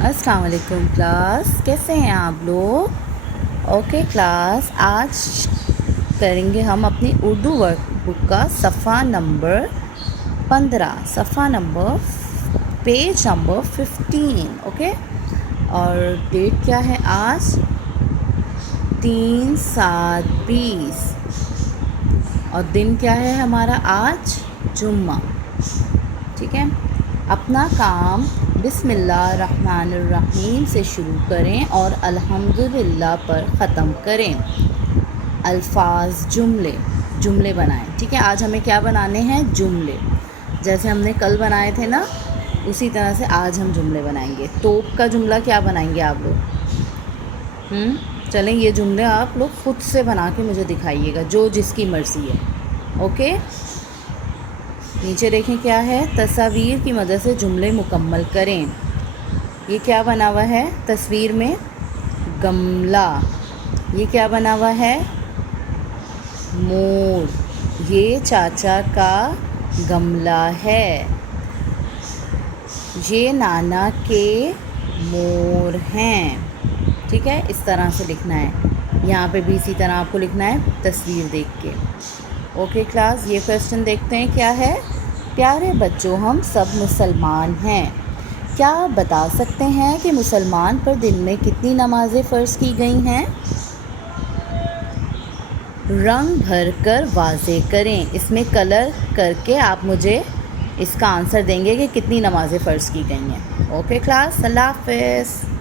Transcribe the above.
السلام علیکم کلاس، کیسے ہیں آپ لوگ؟ اوکے کلاس، آج کریں گے ہم اپنی اردو ورک بک کا صفحہ نمبر 15، صفحہ نمبر پیج نمبر 15، اوکے؟ اور ڈیٹ کیا ہے آج؟ 3/7/20 اور دن کیا ہے ہمارا آج؟ جمعہ، ٹھیک ہے؟ اپنا کام بسم اللہ الرحمن الرحیم سے شروع کریں اور الحمدللہ پر ختم کریں۔ الفاظ، جملے بنائیں، ٹھیک ہے؟ آج ہمیں کیا بنانے ہیں؟ جملے، جیسے ہم نے کل بنائے تھے نا، اسی طرح سے آج ہم جملے بنائیں گے۔ توپ کا جملہ کیا بنائیں گے آپ لوگ؟ چلیں یہ جملے آپ لوگ خود سے بنا کے مجھے دکھائیے گا، جو جس کی مرضی ہے، اوکے؟ نیچے دیکھیں کیا ہے، تصاویر کی مدد سے جملے مکمل کریں۔ یہ کیا بنا ہوا ہے تصویر میں؟ گملہ۔ یہ کیا بنا ہوا ہے؟ مور۔ یہ چاچا کا گملہ ہے۔ یہ نانا کے مور ہیں، ٹھیک ہے؟ اس طرح سے لکھنا ہے، یہاں پہ بھی اسی طرح آپ کو لکھنا ہے تصویر دیکھ کے، اوکے کلاس؟ یہ کویسچن دیکھتے ہیں کیا ہے۔ پیارے بچوں، ہم سب مسلمان ہیں، کیا آپ بتا سکتے ہیں کہ مسلمان پر دن میں کتنی نمازیں فرض کی گئی ہیں؟ رنگ بھر کر واضح کریں۔ اس میں کلر کر کے آپ مجھے اس کا آنسر دیں گے کہ کتنی نمازیں فرض کی گئی ہیں، اوکے کلاس؟ اللہ حافظ۔